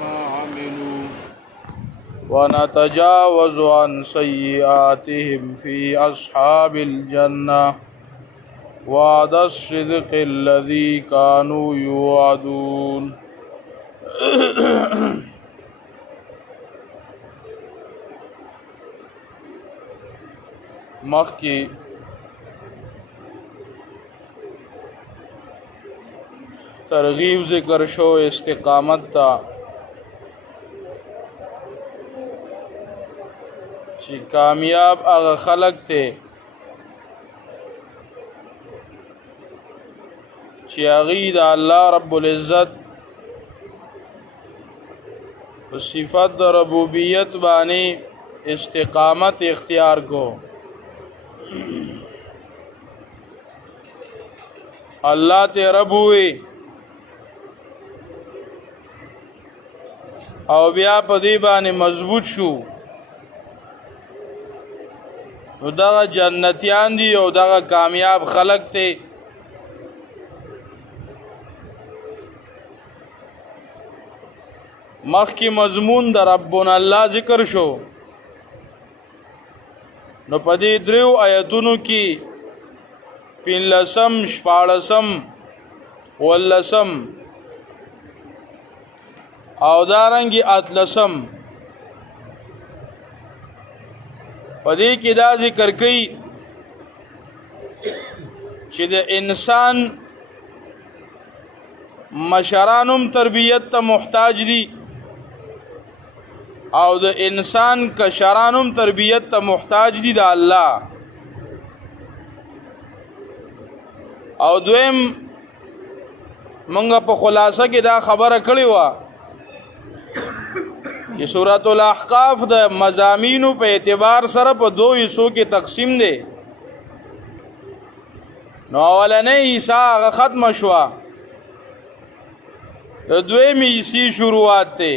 ما عملوا ونتجاوز عن سيئاتهم في أصحاب الجنة وعد الصدق الذي كانوا يوعدون. مخکی ترغیب ذکر شو استقامت تا چې کامیاب هغه خلق ته چې هغه د الله رب العزت په صفات د ربوبیت باندې استقامت اختیار کو. الله ته رب وي او بیا په دې باندې مضبوط شو نو دغه جنتیان دي او دغه کامیاب خلق ته مخکی مضمون در ربنا الله ذکر شو نو پدې دریو آیتونو کې پنځلسم شپاړسم ولسم او دارنګي اتلسم پدې کې دا ذکر کوي چې د انسان مشرانم تربیت ته محتاج دي او د انسان کشرانم تربیت ته محتاج دي د الله. او دویم مونږه په خلاصه کې دا خبره کړې و چې سورۃ الاحقاف د مضامینو په اعتبار سره په دوه حصو کې تقسیم دي. نو اولنې حصہ هغه ختم شوه، د دویمې حصې شروعات ته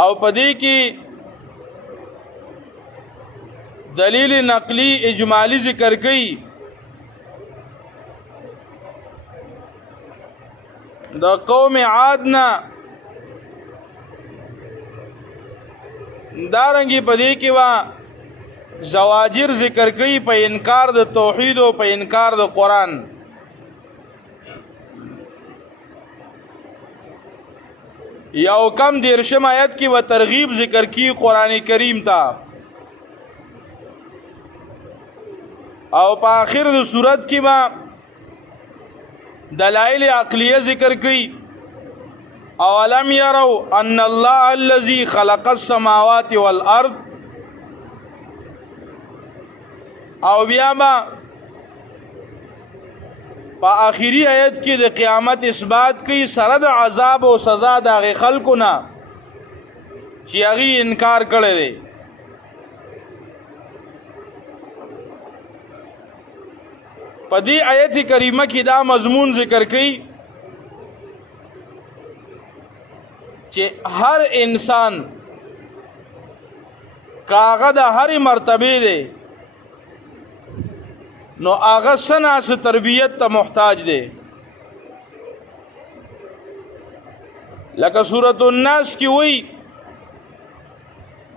او پدې کې دلیل نقلی اجمالی ذکر کړي. د قوم عاد نه دارنګي پدې کې وا زواجر ذکر کړي په انکار د توحید او په انکار د قران. یو کم دیرشم آیت کی و ترغیب ذکر کی قرآن کریم تا او په آخر د صورت کی با دلائل عقلیه ذکر کی. اولم یروا ان الله الذي خلق السماوات والارض او بیا با په آخري آیت کې د قیامت اثبات کوي سره د عذاب او سزا د هغه خلکو نه چې هغه انکار کړی دی. په دې آیت کریمه کې دا مضمون ذکر کوي چې هر انسان کاغه د هر مرتبه دی نو آغا سنا سے تربیت تا محتاج دے. لکه سورۃ الناس کی وئی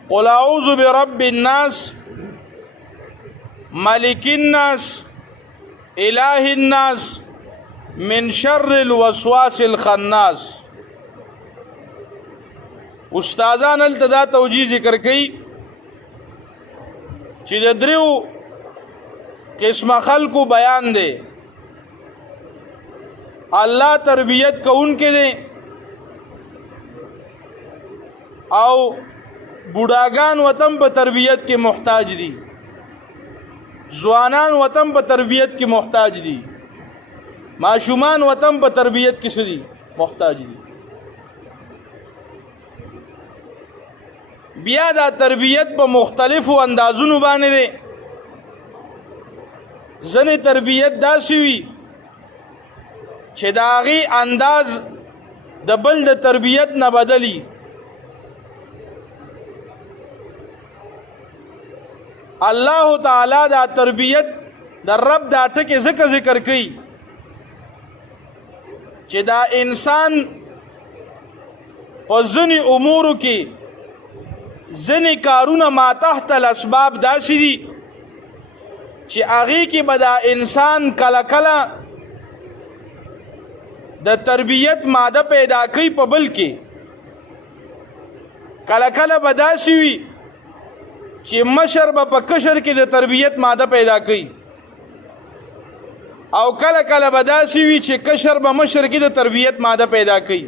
قل اعوذ برب الناس ملک الناس الہ الناس من شر الوسواس الخناس. استادان التدا توجیه ذکر کئی چې د دریو قسم خلقو بیان دے. اللہ تربیت کون کے دے او بوډاګان وطن په تربیت کې محتاج دي، ځوانان وطن په تربیت کې محتاج دي، معشومان وطن په تربیت کې سدي محتاج دي. بیا دا تربیت په مختلفو اندازونو باندې دي. ځنې تربیت داسې وي چې د هغې انداز د بل د تربیت نه بدلی. الله تعالی دا تربیت د رب دا ټکي ذکر کوي چې دا انسان په ځینې امورو کې ځینې کارونه ما تحت الاسباب داسې دي چې هغې کې به دا انسان کله کله د تربیت ماده پیدا کوي په بل کې کله کله به داسې وي چې مشر به په کشر کې د تربیت ماده پیدا کوي او کله کله به داسې وي چې کشر به مشر کې د تربیت ماده پیدا کوي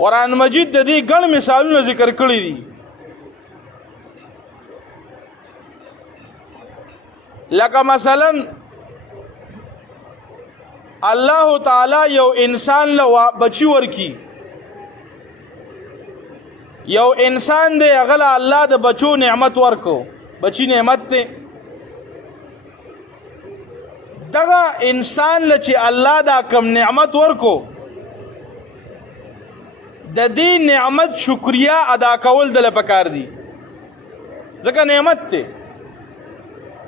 قرآن مجید د دې ګڼ مثالونه ذکر کړي دي لکه مثلا الله تعالی یو انسان له بچی ورکی یو انسان دی هغه له الله د بچو نعمت ورکو بچی نعمت دی دغه انسان له چې الله دا کم نعمت ورکو د دې نعمت شکریا ادا کول دله پکار دي ځکه نعمت دی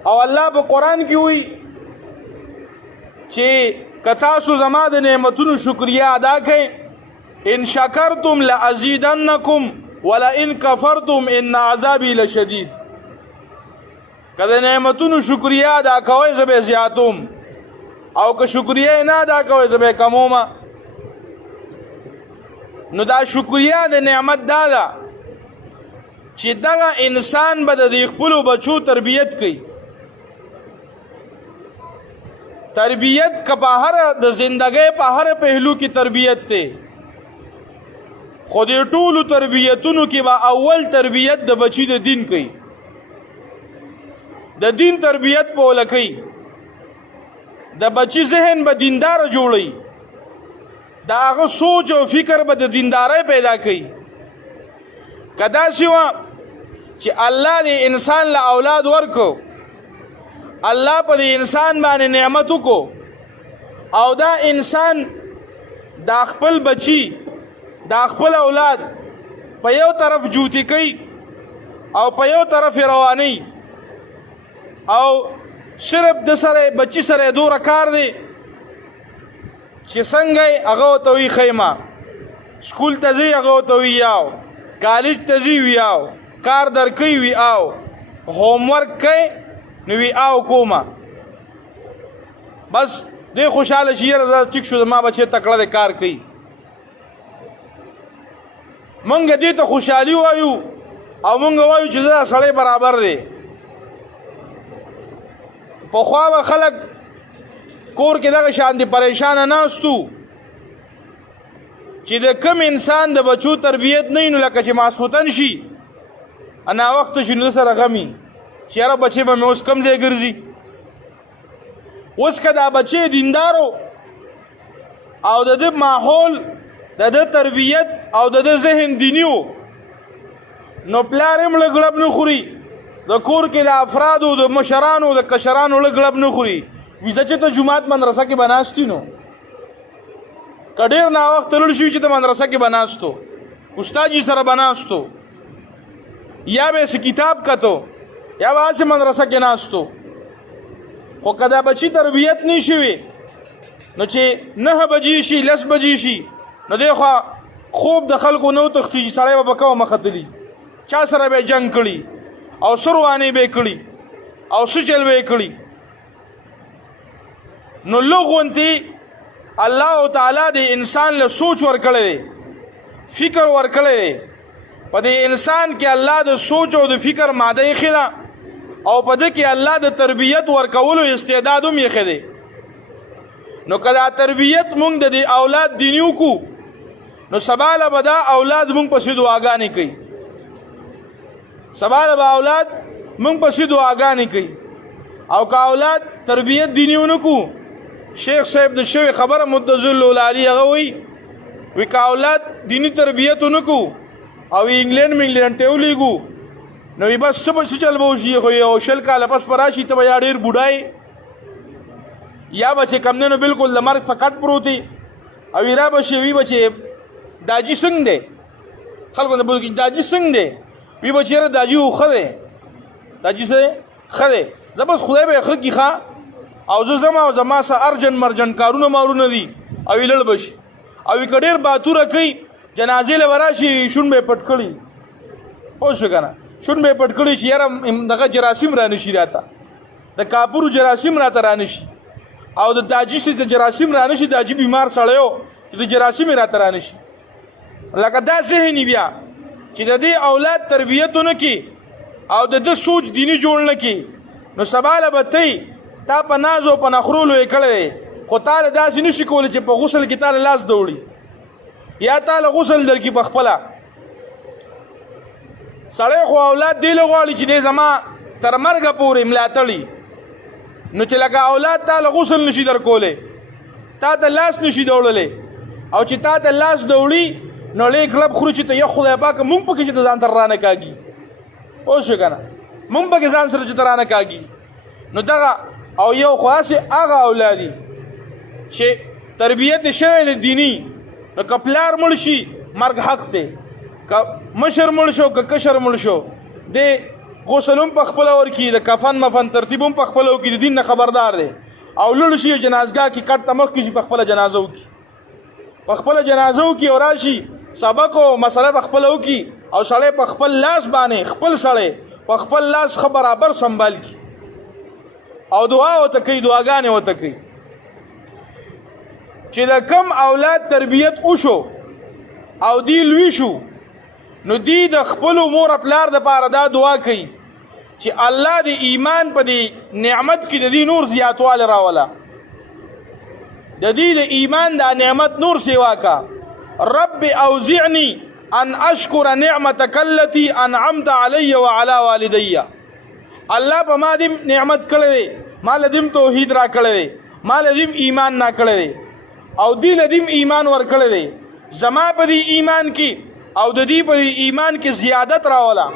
او الله په قرآن کې وی چې که تاسو زما د نعمتونو شکریا ادا کړئ ان شکرتم لازیدنکم ولئن کفرتم ان عذابی لشدید که د نعمتونو شکریا ادا کوئ زه به زیاتوم او که شکریا نه ادا کوئ زه به کموم نو دا شکریا د نعمت دا ده چې دغه انسان به د خپلو بچو تربیت کوي تربیت که په هر د زندګۍ په هر پهلو کې تربیت ته خو دې ټولو تربیتونو کې به اول تربیت د بچی د دین کوي د دین تربیت په وله کوي د بچی ذهن به دیندار جوړي د هغه سوچ او فکر به د دیندارۍ پیدا کوي که داسې وه چې الله دې انسان له اولاد ورکو الله په دې انسان باندې نعمت وکړو او دا انسان دا خپل بچی دا خپل اولاد په یو طرف جوتی کوي او په یو طرف رواني او صرف د سره بچی سره دوره کار دی چې څنګه هغه ته وي خیمه سکول ته ځي هغه ته وي یاو کالج ته ځي وي یاو کار درکوي وي او هوم ورک کوي نو وی او کومه بس دې خوشاله شي یاره ټیک شو ما بچی تکړه د کار کوي مونږ دې ته خوشحالي وایو او مونږ وایو چې دا سړی برابر دی پخوا به خلک کور کې دغه شان دي پریشانه ناستو چې د کم انسان د بچو تربیت نه نو لکه چې ماسخوتن شي انا وخت شي نو سره غمي چې یاره بچی به مې اوس کم ځای ګرځي اوس که دا بچی دیندارو او د ده ماحول د ده تربیت او د ده ذهن دینیو نو پلار هم لږ غړب نه خوري د کور کې د افرادو د مشرانو د کشرانو لږ غړب نه خوري ویزه چې ته جومات مدرسه کې به ناستي نو که ډېر ناوخته لړ شوي چې د مدرسه کې به ناستو استاد جي سره به ناستو یا به یې کتاب کتو یا به هسې مدرسه کې ناستو خو که دا بچي تربیت نه شوي نو چې 9 بجې شي 10 بجې شي نو دی خوا خوب د خلکو نه وتښتي چې سړی به په کومه ختلي چا سره به جنګ کړي او څه روانې به یې کړي او څه چل به یې کړي نو لږ غوندې الله تعالی د انسان له سوچ ورکړی دی فکر ورکړی دی په دې انسان کې الله د سوچ او د فکر ماده ایښې ده او په دې کې الله د تربیت ورکولو استعداد هم ایښی دی نو که دا تربیت مونږ د دې اولاد دیني وکړو نو سبا له به دا اولاد مونږ پسې دعاګانې کوي سبا له به اولاد مونږ پسې دعاګانې کوي او که اولاد تربیت دیني ونه کړو شیخ صاحب د شوی خبره متذل العالی هغه وی که اولاد دینی تربیت ونه کړو او انګلند ته ولیږو نو بس څه چل به وشي خو یو 20 کاله پس به راشي ته به یا ډېر بوډای یا به چې کم دی نو بلکل د مرګ په کټ پروت وي او را به شي وي به چې داجي څنګه دی خلکو ته به داجي څنګه دی وي به چې یاره داجي خو ښه دی داجي څه دی ښه دی زه بس خدای به یې ښه کي ښه او زه زما او زما سه ارجن مرجن کارونه مارونه دي او لړ بشي او کډیر باتوره کوي جنازې له وراشي شون به پټ کړي او شو کنه شون به پټ کړي چې یاره دغه جراثیم را نشي راته د کاپورو جراثیم راته را نشي او د داجی چې د جراثیم را نشي داجی بیمار سړیو چې د جراثیم راته را نشي لکه دا ذهني بیا چې د دې اولاد تربیتونه کی او د سوچ دینی جوړ نه کی نو سباله بتای تا په نازو په نخرولو یې کړی خو تعالی داسې نشي کولی چې په غسل کې تعالی لاس دوړي یا تعالی غسل درکې په خپله سړی خو اولاد دی له غواړي چې دی زما تر مرګه پورې ملاتړي نو چې لکه اولاد تعالی غسل نشي در کولی تا ته لاس نشي دوړلی او چې تا ته لاس دوړي نو لیک لب خوري چې ته یا خدای پاک مونږ پکې چې ځان تر رانه کاږي او شو کنه مونږ پکې ځان سره چې تر رانه کاږي نو دغه او یو خاصه هغه اولادي چې تربیت شوی د دینی نو کپلار مړ شي مرګ حق ته ک مشر مړ شو ک کشر مړ شو د غسلوم په خپل ور کې د کفن مفن ترتیبوم په خپل کې د دین نه خبردار دی او لړ شي جنازګاه کې کټ تمخ کې په خپل جنازو کې په خپل جنازو کې اوراشي سبق او مسله په خپل وکي او سړی په خپل لاس باندې خپل سړی په خپل لاس برابر سنبال کی او دعا او تکي دعاګانې او تکي چې د کم اولاد تربیت وشو او دی لوي شو نو دی د خپل مور خپلار د پاره دا دعا کوي چې الله د ایمان په دې نعمت کې د دې نور زیاتواله راولا د دې د ایمان د نعمت نور سیوا کا رب اوزعني ان اشكر نعمتك التي انعمت علي وعلى والدي الله په ما دې نعمت کړې مال دې توحید را کړې مال دې ایمان نا کړې او دې دې ایمان ور کړې زما په دې ایمان کې او د دې په ایمان کې زیادت راولا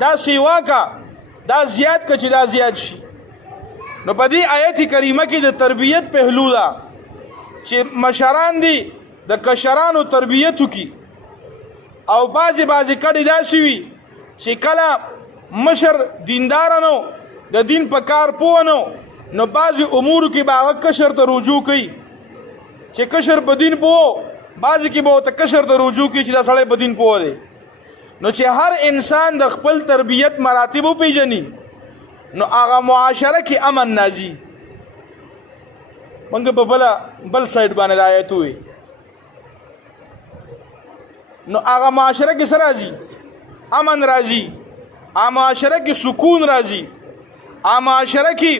دا سیوا کا دا زیات کا چې دا زیات شي نو په دې آیت کریمه کې د تربیت پهلو دا چې مشران دي د کشرانو تربیتو کی او بازی کړي داسې وي چې کله مشر دیندارانو د دین په کار پوهنو نو بازی امور کې باغ کشر ته رجوع کوي چې کشر په دین پوه بازی کې به ته کشر ته رجوع کوي چې دا سړی په دین پوه دی نو چې هر انسان د خپل تربیت مراتب پیژني نو هغه معاشره کې امن نازي منګ په بل سایډ باندې د آیت وي نو هغه معاشره کې سره راځي امن راځي هغه معاشره کې سکون راځي هغه معاشره کې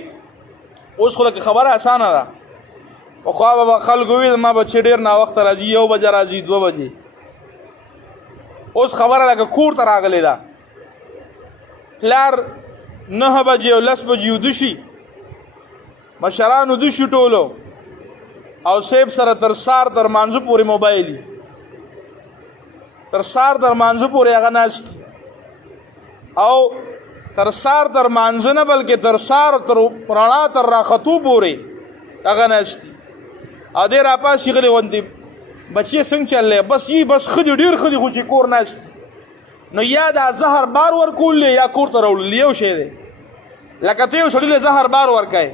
اوس خو خبره اسانه ده او خو به خلکو وي ما به چې ډیر نا وخت راځي 1 بجه راځي 2 بجې اوس خبره لکه کور ته راغلی ده پلار 9 بجې او 10 بجې ودشي مشرانو ودشي ټولو او سیب سره تر سار تر مانځو پورې موبایل تر سار تر مانځو پورې هغه ناست او تر سار تر مانځو نه بلکې تر سار تر رڼا تر راختو پورې هغه ناست ا دې را پاسې غلي وندي بچي څنګه چلې بس خدي ډیر خدي خو چې کور ناست نو یا دا زهر بار ور کول یا کور ته راول یو شی دی لکه ته یو سړی له زهر بار ور کوي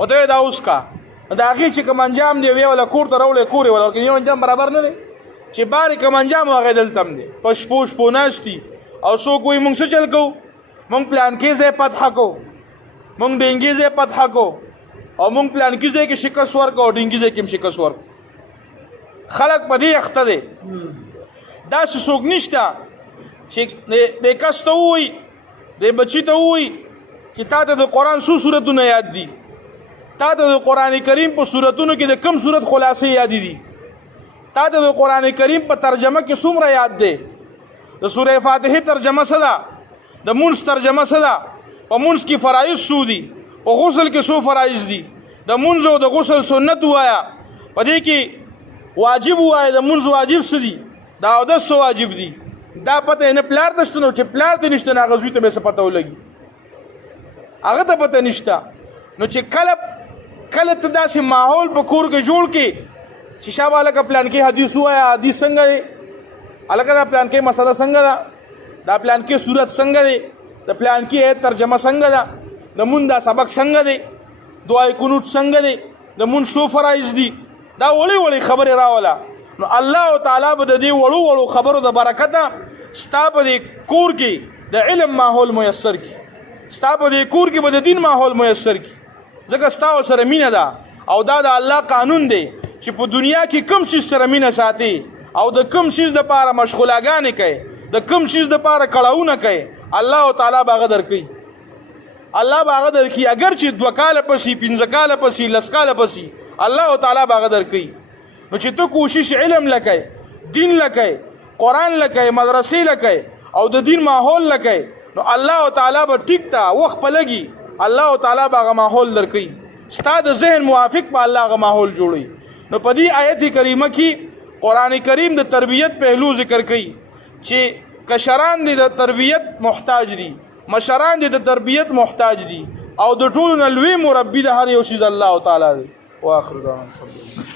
او ته دا اوس کا دا هغه چې کوم انجام دی ویول کور ته راول کور ور کوي یو انجام برابر نه دی چې بار کوم انجام هغه دلتم دی پښپوش پوناشتي او سو کوئی مونږ څه چل کو مونږ پلان کې زه فتح کو مونږ ډینګي زه فتح کو او مونږ پلان کې زه کې شکست ورکو ډینګي زه کې شکست ورکو خلق په دې اخته دي دا څوک نشته چې د کسته وي د بچی ته وي چې تا ته د قران څو سورتونه یاد دي تا ته د قران کریم په سورتونو کې د کم سورت خلاصې یاد دي تا ته د قران کریم په ترجمه کې څومره یاد دي د سوره فاتحه ترجمه سره د مونږ ترجمه سره په مونږ کې فرایض څو دي او غسل کې څو فرایض دي د مونږ او د غسل سنت وایا په دې کې واجب وایا د مونږ واجب څه دي دا او د څه واجب دي دا پته نه پلار دشته نو چې پلار دې نشته نه غزوی ته به څه پته ولګي هغه ته پته نشته نو چې کله ته داسې ماحول په کور کې جوړ کې چې شابه لکه پلان کې حدیث وایا حدیث څنګه دی الګا دا پلان کې مسله څنګه ده دا پلان کې صورت څنګه دی د پلان کې ترجمه څنګه ده د مونږ دا سبق څنګه دی دعای قنوت څنګه دی د مونږ سو فرایض دي دا وړي وړي خبرې راوله نو الله تعالی به د دې وړو وړو خبرو د برکته ستا په دې کور کې د علم ماحول میسر کی ستا په دې کور کې به د دین ماحول میسر کی ځکه ستا سره مینه ده او دا د الله قانون دی چې په دنیا کې کوم شي سره مینه ساتي او د کوم شي د پاره مشغولاګانې کوي د کوم شي د پاره کړهونه کوي الله تعالی باغ درکې الله باغ درکې اگر چې 2 کال پسې 15 کال پسې 10 کال پسې الله تعالی باغ درکې نو چې ته کوشش علم لکای دین لکای قران لکای مدرسې لکای او د دین ماحول لکای نو الله تعالی به ټیک تا وخت په لګي الله تعالی باغ ماحول درکې ستا د ذهن موافق په الله غ ماحول جوړي نو په دې آیت کریمه کې قران کریم د تربیت پهلو ذکر کړي چې کشران دي د تربیت محتاج دي مشران دي د تربیت محتاج دي او د ټولو نه لوی مربي د هر یو شی الله تعالی دی واخر دعوانا